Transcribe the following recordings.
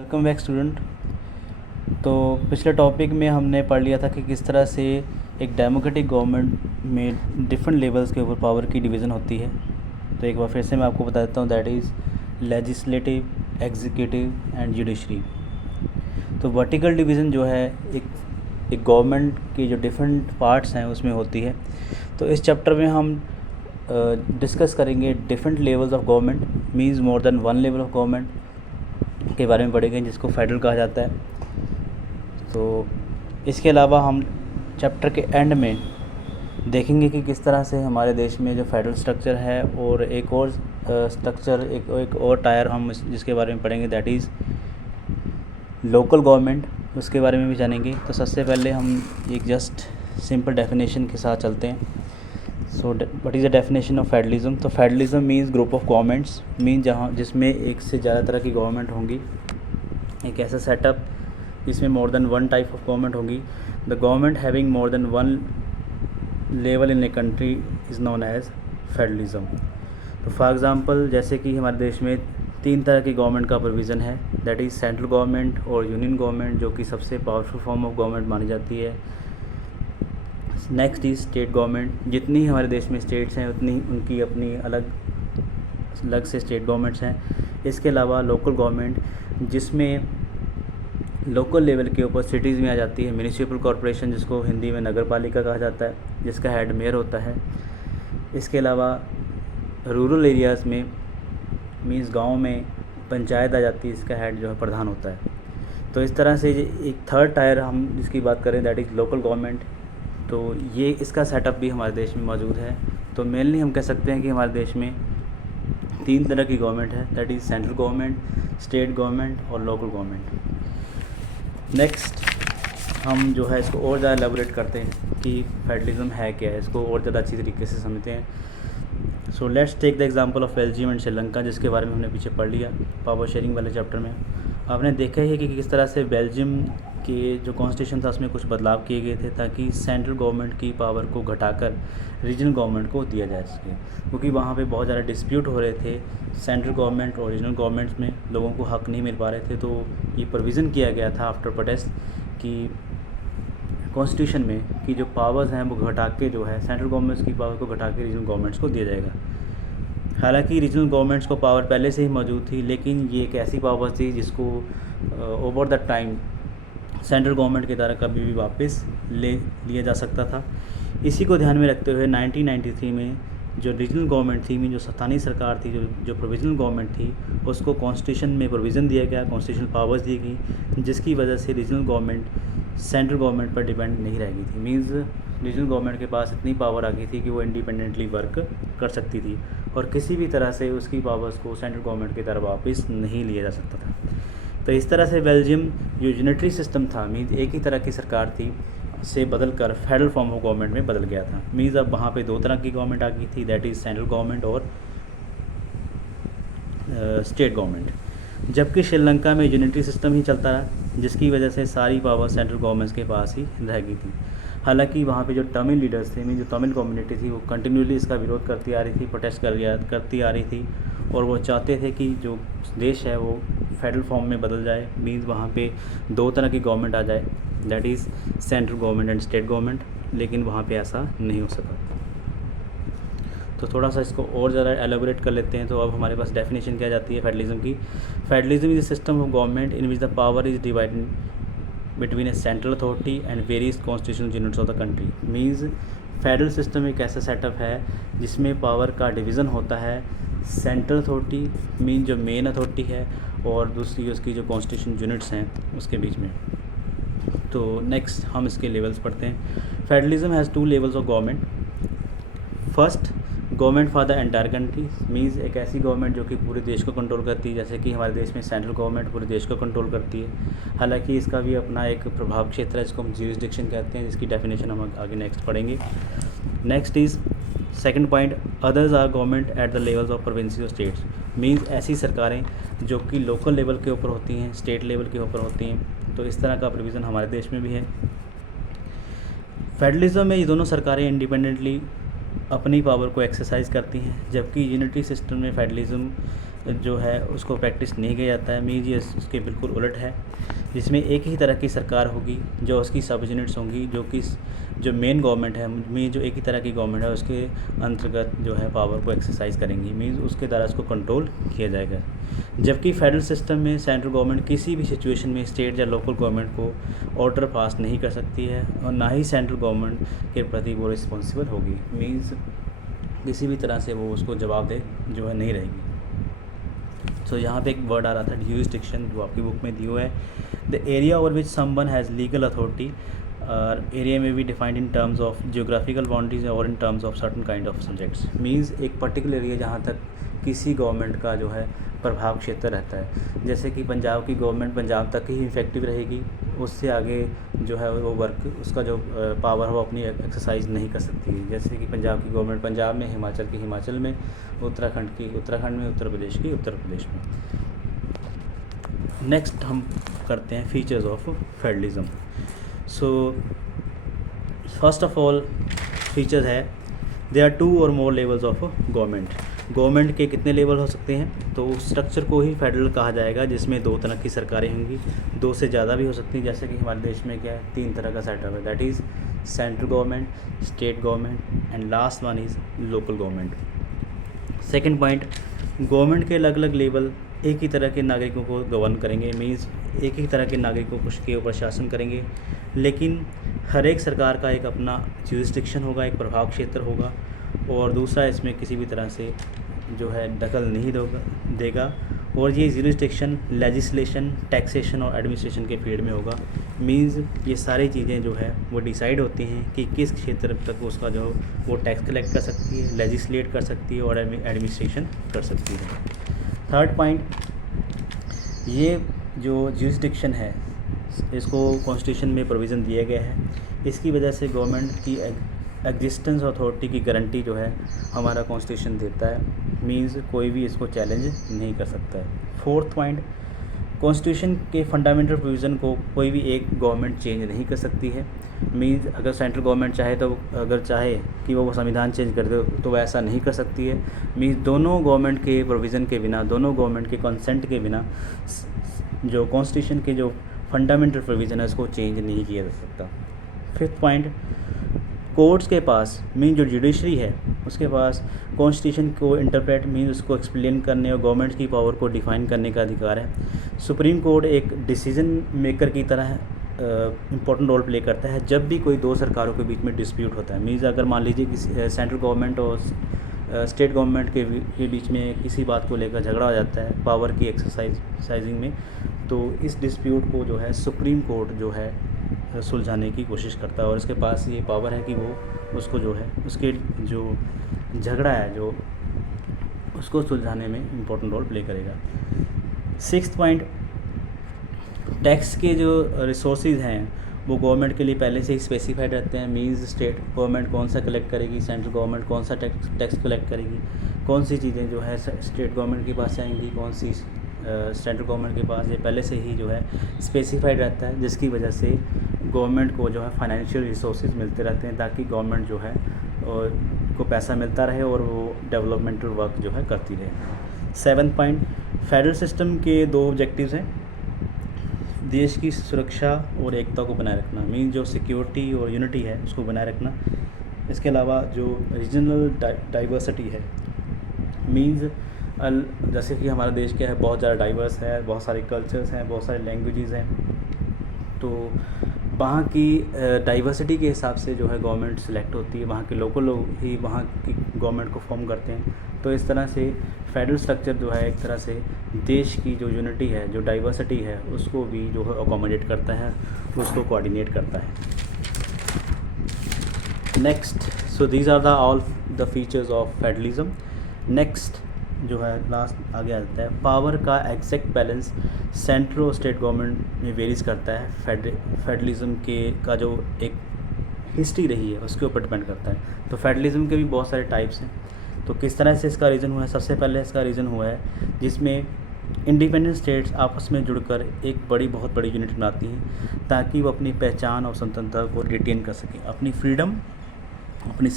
Welcome back student. तो पिछले topic में हमने पढ़ लिया था कि किस तरह से एक डेमोक्रेटिक गवर्नमेंट में डिफरेंट लेवल्स के ऊपर पावर की डिवीज़न होती है। तो एक बार फिर से मैं आपको बता देता हूँ, that is legislative, executive and judiciary. तो वर्टिकल डिवीज़न जो है एक गवर्नमेंट की जो डिफरेंट पार्ट्स हैं उसमें होती है। तो इस चैप्टर में हम डिस्कस करेंगे different levels of government, means more than one level of government के बारे में पढ़ेंगे, जिसको फेडरल कहा जाता है। तो इसके अलावा हम चैप्टर के एंड में देखेंगे कि किस तरह से हमारे देश में जो फेडरल स्ट्रक्चर है और एक और स्ट्रक्चर एक और टायर हम जिसके बारे में पढ़ेंगे, दैट इज़ लोकल गवर्नमेंट, उसके बारे में भी जानेंगे। तो सबसे पहले हम एक जस्ट सिंपल डेफिनेशन के साथ चलते हैं। So what is the definition of federalism? तो federalism means group of governments, mean जिसमें एक से ज़्यादा तरह की गवर्नमेंट होंगी, एक ऐसा सेटअप जिसमें more than one type of government होंगी। The government having more than one level in a country is known as federalism. तो फॉर एग्ज़ाम्पल, जैसे कि हमारे देश में 3 तरह की गवर्नमेंट का प्रोविज़न है, दैट इज़ सेंट्रल गवर्नमेंट और यूनियन गवर्नमेंट, जो कि सबसे पावरफुल फॉर्म ऑफ गवर्नमेंट मानी जाती है। Next is state government. जितनी हमारे देश में स्टेट्स हैं उतनी उनकी अपनी अलग से स्टेट गवर्नमेंट्स हैं। इसके अलावा लोकल गवर्नमेंट, जिसमें लोकल लेवल के ऊपर सिटीज़ में आ जाती है म्यूनिसिपल कॉरपोरेशन, जिसको हिंदी में नगर पालिका कहा जाता है, जिसका हेड मेयर होता है। इसके अलावा रूरल एरियाज़ में, मीन्स गांव में, पंचायत आ जाती है, इसका हेड जो है प्रधान होता है। तो इस तरह से एक थर्ड टायर हम जिसकी बात करें, दैट इज़ लोकल गवर्नमेंट। तो ये इसका सेटअप भी हमारे देश में मौजूद है। तो मेनली हम कह सकते हैं कि हमारे देश में 3 तरह की गवर्नमेंट है, that is central government, state government और लोकल गवर्नमेंट। नेक्स्ट हम जो है इसको और ज़्यादा एलेबोरेट करते हैं कि फेडरलिज्म है क्या है, इसको और ज़्यादा अच्छी तरीके से समझते हैं। So let's take the example of Belgium and Sri Lanka, जिसके बारे में हमने पीछे पढ़ लिया पावर शेयरिंग वाले चैप्टर में। आपने देखा है कि किस तरह से बेल्जियम के जो कॉन्स्टिट्यूशन था उसमें कुछ बदलाव किए गए थे, ताकि सेंट्रल गवर्नमेंट की पावर को घटाकर रीजनल गवर्नमेंट को दिया जा सके, क्योंकि वहाँ पे बहुत ज़्यादा डिस्प्यूट हो रहे थे सेंट्रल गवर्नमेंट और रीजनल गवर्नमेंट्स में, लोगों को हक नहीं मिल पा रहे थे। तो ये प्रोविज़न किया गया था आफ्टर प्रोटेस्ट कि कॉन्स्टिट्यूशन में कि जो पावर्स हैं वो घटा के जो है सेंट्रल गवर्नमेंट्स की पावर को घटा के रीजनल गवर्नमेंट्स को दिया जाएगा। हालांकि रीजनल गवर्नमेंट्स को पावर पहले से ही मौजूद थी, लेकिन ये एक ऐसी पावर थी जिसको over the time central government की तरह कभी भी वापस ले लिया जा सकता था। इसी को ध्यान में रखते हुए 1993 में जो रीजनल गवर्नमेंट थी, जो स्थानीय सरकार थी, जो प्रोविजनल गवर्नमेंट थी, उसको कॉन्स्टिट्यूशन में प्रोविज़न दिया गया, कॉन्स्टिट्यूशनल पावर्स दी गई, जिसकी वजह से रीजनल गवर्नमेंट सेंट्रल गवर्नमेंट पर डिपेंड नहीं रह गई थी। मीन्स रीजनल गवर्नमेंट के पास इतनी पावर आ गई थी कि वो इंडिपेंडेंटली वर्क कर सकती थी और किसी भी तरह से उसकी पावर्स को सेंट्रल गवर्नमेंट की तरफ वापस नहीं लिया जा सकता था। तो इस तरह से बेल्जियम जो यूनिटरी सिस्टम था, मीन्स एक ही तरह की सरकार थी, से बदल कर फेडरल फॉर्म ऑफ गवर्नमेंट में बदल गया था। मीन्स अब वहाँ पे 2 तरह की गवर्नमेंट आ गई थी, दैट इज़ सेंट्रल गवर्नमेंट और स्टेट गवर्नमेंट। जबकि श्रीलंका में यूनिटरी सिस्टम ही चलता रहा, जिसकी वजह से सारी पावर सेंट्रल गवर्नमेंट के पास ही रह गई थी। हालांकि वहाँ पे जो तमिल लीडर्स थे, मीन जो तमिल कम्युनिटी थी, वो कंटिन्यूसली इसका विरोध करती आ रही थी, प्रोटेस्ट करती आ रही थी, और वो चाहते थे कि जो देश है वो फेडरल फॉर्म में बदल जाए, मीन्स वहाँ पे 2 तरह की गवर्नमेंट आ जाए, that is central government and state government. लेकिन वहाँ पे ऐसा नहीं हो सका। तो थोड़ा सा इसको और ज़्यादा एलेबोरेट कर लेते हैं। तो अब हमारे पास डेफिनेशन क्या जाती है फेडरलिज्म की? Federalism is a system of government in which the power is divided between A central authority and various constitutional units of the country. Means federal system एक ऐसा सेटअप है जिसमें पावर का डिवीज़न होता है सेंट्रल अथॉरिटी, मीन जो main authority है, और दूसरी उसकी जो कॉन्स्टिट्यूशन यूनिट्स हैं उसके बीच में। तो नेक्स्ट हम इसके लेवल्स पढ़ते हैं। Federalism has 2 levels of government. First, government for the entire country, means एक ऐसी गवर्नमेंट जो कि पूरे देश को कंट्रोल करती है, जैसे कि हमारे देश में सेंट्रल गवर्नमेंट पूरे देश को कंट्रोल करती है। हालांकि इसका भी अपना एक प्रभाव क्षेत्र है, जिसको हम ज्यूरिसडिक्शन कहते हैं, जिसकी डेफिनेशन हम आगे नेक्स्ट पढ़ेंगे। Next is second point, others are government at the levels of provinces और स्टेट्स। मीन्स ऐसी सरकारें जो कि लोकल लेवल के ऊपर होती हैं, स्टेट लेवल के ऊपर होती हैं। तो इस तरह का प्रोविज़न हमारे देश में भी है। फेडरलिज्म में ये दोनों सरकारें इंडिपेंडेंटली अपनी पावर को एक्सरसाइज करती हैं, जबकि यूनिटरी सिस्टम में फेडरलिज्म जो है उसको प्रैक्टिस नहीं किया जाता है। मीन्स ये उसके बिल्कुल उलट है, जिसमें एक ही तरह की सरकार होगी, जो उसकी सब यूनिट्स होंगी, जो मेन गवर्नमेंट है, मीन जो एक ही तरह की गवर्नमेंट है उसके अंतर्गत जो है पावर को एक्सरसाइज करेंगी, मीन्स उसके द्वारा उसको कंट्रोल किया जाएगा। जबकि फेडरल सिस्टम में सेंट्रल गवर्नमेंट किसी भी सिचुएशन में स्टेट या लोकल गवर्नमेंट को ऑर्डर पास नहीं कर सकती है, और ना ही सेंट्रल गवर्नमेंट के प्रति वो रिस्पॉन्सिबल होगी, मीन्स किसी भी तरह से वो उसको जवाबदेह जो है नहीं रहेगी। सो यहाँ पे एक वर्ड आ रहा था ज्यूरिसडिक्शन, जो आपकी बुक में दिया है, the area over which someone has legal authority, area में be defined in terms of geographical boundaries और in terms of certain kind of subjects. Means एक पर्टिकुलर एरिया जहाँ तक किसी गवर्नमेंट का जो है प्रभाव क्षेत्र रहता है, जैसे कि पंजाब की गवर्नमेंट पंजाब तक ही इफेक्टिव रहेगी, उससे आगे जो है वो वर्क उसका जो पावर है वो अपनी एक्सरसाइज नहीं कर सकती है। जैसे कि पंजाब की गवर्नमेंट पंजाब में, हिमाचल की हिमाचल में, उत्तराखंड की उत्तराखंड में, उत्तर प्रदेश की उत्तर प्रदेश में। नेक्स्ट हम करते हैं features of federalism. So first of all features है, देयर आर 2 और मोर लेवल्स ऑफ गवर्नमेंट। गवर्नमेंट के कितने लेवल हो सकते हैं, तो उस स्ट्रक्चर को ही फेडरल कहा जाएगा, जिसमें 2 तरह की सरकारें होंगी, 2 से ज़्यादा भी हो सकती हैं। जैसे कि हमारे देश में क्या है, 3 तरह का सेटअप है, that is central government, state government and last one is local government. Second point, government के अलग अलग लेवल एक ही तरह के नागरिकों को गवर्न करेंगे, मीन्स एक ही तरह के नागरिकों को उसके ऊपर शासन करेंगे, लेकिन हर एक सरकार का एक अपना ज्यूरिसडिक्शन होगा, एक प्रभाव क्षेत्र होगा, और दूसरा इसमें किसी भी तरह से जो है दखल नहीं देगा। और ये ज्यूरिसडिक्शन लेजिस्लेशन, टैक्सेशन और एडमिनिस्ट्रेशन के फील्ड में होगा। मींस ये सारी चीज़ें जो है वो डिसाइड होती हैं कि किस क्षेत्र तक उसका जो वो टैक्स कलेक्ट कर सकती है, लेजिस्लेट कर सकती है और एडमिनिस्ट्रेशन कर सकती है। थर्ड पॉइंट, ये जो ज्यूरिसडिक्शन है इसको कॉन्स्टिट्यूशन में प्रोविज़न दिया गया है, इसकी वजह से गवर्नमेंट की एग्जिस्टेंस अथॉरिटी की गारंटी जो है हमारा कॉन्स्टिट्यूशन देता है, मींस कोई भी इसको चैलेंज नहीं कर सकता है। फोर्थ पॉइंट, कॉन्स्टिट्यूशन के फंडामेंटल प्रोविज़न को कोई भी एक गवर्नमेंट चेंज नहीं कर सकती है। मींस अगर सेंट्रल गवर्नमेंट चाहे तो अगर चाहे कि वो संविधान चेंज कर दे तो वह ऐसा नहीं कर सकती है। मींस दोनों गवर्नमेंट के प्रोविज़न के बिना, दोनों गवर्नमेंट के कंसेंट के बिना जो कॉन्स्टिट्यूशन के जो फंडामेंटल प्रोविज़न है उसको चेंज नहीं किया जा सकता। फिफ्थ पॉइंट, कोर्ट्स के पास मीन जो जुडिशरी है उसके पास कॉन्स्टिट्यूशन को इंटरप्रेट मीन उसको एक्सप्लेन करने और गवर्नमेंट की पावर को डिफाइन करने का अधिकार है। सुप्रीम कोर्ट एक डिसीजन मेकर की तरह इम्पोर्टेंट रोल प्ले करता है जब भी कोई 2 सरकारों के बीच में डिस्प्यूट होता है। मीन्स अगर मान लीजिए किसी सेंट्रल गवर्नमेंट और स्टेट गवर्नमेंट के बीच में किसी बात को लेकर झगड़ा हो जाता है पावर की एक्सरसाइजिंग में, तो इस डिस्प्यूट को जो है सुप्रीम कोर्ट जो है सुलझाने की कोशिश करता है, और इसके पास ये पावर है कि वो उसको जो है उसके जो झगड़ा है जो उसको सुलझाने में इम्पोर्टेंट रोल प्ले करेगा। सिक्स्थ पॉइंट, टैक्स के जो रिसोर्सेज हैं वो गवर्नमेंट के लिए पहले से ही स्पेसिफाइड रहते हैं। मीन्स स्टेट गवर्नमेंट कौन सा कलेक्ट करेगी, सेंट्रल गवर्नमेंट कौन सा टैक्स कलेक्ट करेगी, कौन सी चीज़ें जो है स्टेट गवर्नमेंट के पास आएंगी, कौन सी सेंट्रल गवर्नमेंट के पास, ये पहले से ही जो है स्पेसिफाइड रहता है, जिसकी वजह से गवर्नमेंट को जो है फाइनेंशियल रिसोर्सेज मिलते रहते हैं ताकि गवर्नमेंट जो है को पैसा मिलता रहे और वो डेवलपमेंटल वर्क जो है करती रहे। सेवन्थ पॉइंट, फेडरल सिस्टम के 2 ऑब्जेक्टिव्स हैं, देश की सुरक्षा और एकता को बनाए रखना, मीन जो सिक्योरिटी और यूनिटी है उसको बनाए रखना। इसके अलावा जो रीजनल डाइवर्सिटी है, मीन्स जैसे कि हमारा देश क्या है बहुत ज़्यादा डाइवर्स है, बहुत सारे कल्चर्स हैं, बहुत सारे लैंग्वेजेस हैं, तो वहाँ की डाइवर्सिटी के हिसाब से जो है गवर्नमेंट सेलेक्ट होती है, वहाँ के लोकल लोग ही वहाँ की गवर्नमेंट को फॉर्म करते हैं। तो इस तरह से फेडरल स्ट्रक्चर जो है एक तरह से देश की जो यूनिटी है, जो डाइवर्सिटी है, उसको भी जो है अकोमोडेट करता है, उसको कोऑर्डिनेट करता है। Next, so these are the all the features of federalism. Next जो है लास्ट आगे आता है, पावर का एग्जैक्ट बैलेंस सेंट्रल और स्टेट गवर्नमेंट में वेरीज करता है। फेडरलिज्म का जो एक हिस्ट्री रही है उसके ऊपर डिपेंड करता है। तो फेडरलिज्म के भी बहुत सारे टाइप्स हैं। तो किस तरह से इसका रीज़न हुआ है, सबसे पहले इसका रीज़न हुआ है जिसमें इंडिपेंडेंट स्टेट्स आपस में जुड़कर एक बहुत बड़ी यूनिट बनाती हैं ताकि वो अपनी पहचान और स्वतंत्रता को रिटेन कर सकें, अपनी फ्रीडम, अपनी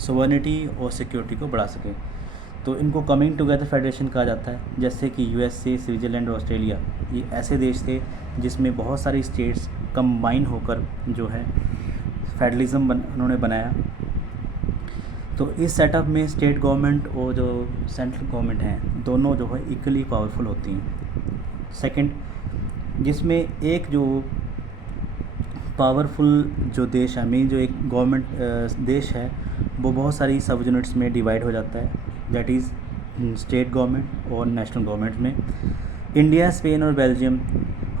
सोवर्निटी और सिक्योरिटी को बढ़ा सकें। तो इनको कमिंग टुगेदर फेडरेशन कहा जाता है। जैसे कि यूएसए, स्विट्ज़रलैंड और ऑस्ट्रेलिया, ये ऐसे देश थे जिसमें बहुत सारी स्टेट्स कंबाइन होकर जो है फेडरलिज्म उन्होंने बनाया। तो इस सेटअप में स्टेट गवर्नमेंट और जो सेंट्रल गवर्नमेंट हैं दोनों जो है इक्वली पावरफुल होती हैं। सेकंड, जिसमें एक जो पावरफुल जो देश है, मेन जो एक गवर्नमेंट देश है, वो बहुत सारी सब यूनिट्स में डिवाइड हो जाता है, दैट इज़ स्टेट गवर्नमेंट और नेशनल गवर्नमेंट में। इंडिया, स्पेन और Belgium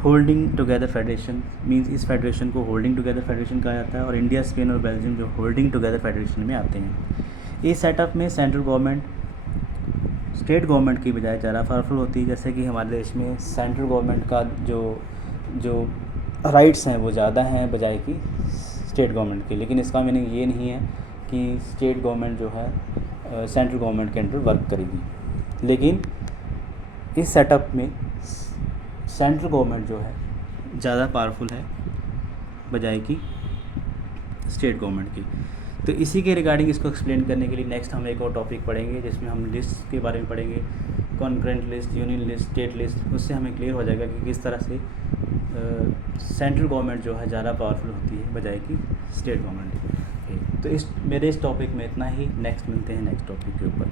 holding together federation, means इस फेडरेशन को होल्डिंग टुगेदर फेडरेशन कहा जाता है, और इंडिया, स्पेन और बेल्जियम जो होल्डिंग टुगेदर फेडरेशन में आते हैं। इस सेटअप में सेंट्रल गवर्नमेंट स्टेट गवर्नमेंट की बजाय ज़्यादा पावरफुल होती है। जैसे कि हमारे देश में सेंट्रल गवर्नमेंट का जो राइट्स हैं वो ज़्यादा हैं बजाय कि स्टेट गवर्नमेंट के। लेकिन इसका मीनिंग ये नहीं है कि स्टेट गवर्नमेंट जो है सेंट्रल गवर्नमेंट के अंडर वर्क करेगी। लेकिन इस सेटअप में सेंट्रल गवर्नमेंट जो है ज़्यादा पावरफुल है बजाय कि स्टेट गवर्नमेंट की। तो इसी के रिगार्डिंग इसको एक्सप्लेन करने के लिए नेक्स्ट हम एक और टॉपिक पढ़ेंगे, जिसमें हम लिस्ट के बारे में पढ़ेंगे, concurrent list, union list, state list. उससे हमें क्लियर हो जाएगा कि किस तरह से सेंट्रल गवर्नमेंट जो है ज़्यादा पावरफुल होती है बजाय कि स्टेट गवर्नमेंट। तो इस टॉपिक में इतना ही। नेक्स्ट मिलते हैं नेक्स्ट टॉपिक के ऊपर।